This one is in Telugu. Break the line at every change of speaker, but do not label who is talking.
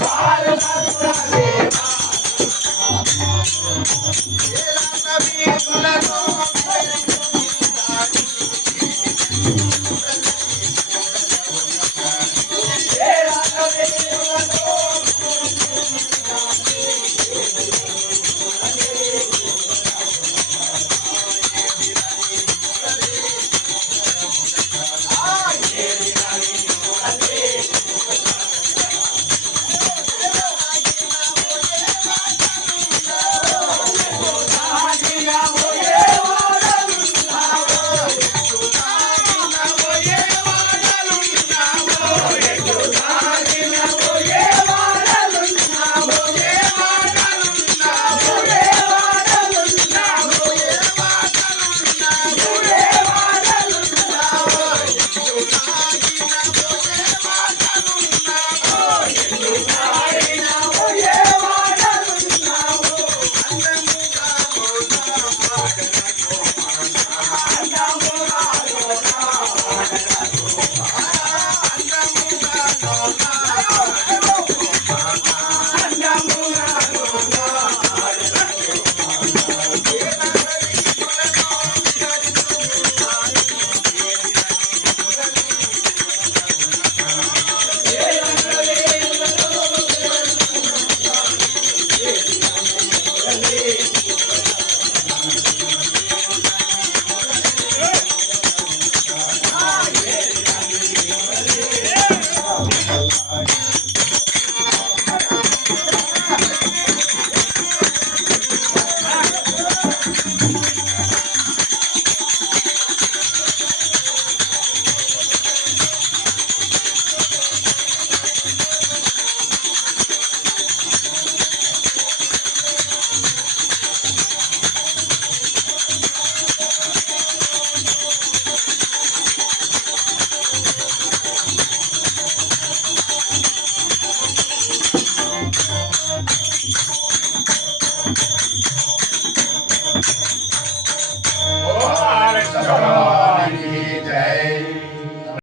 Para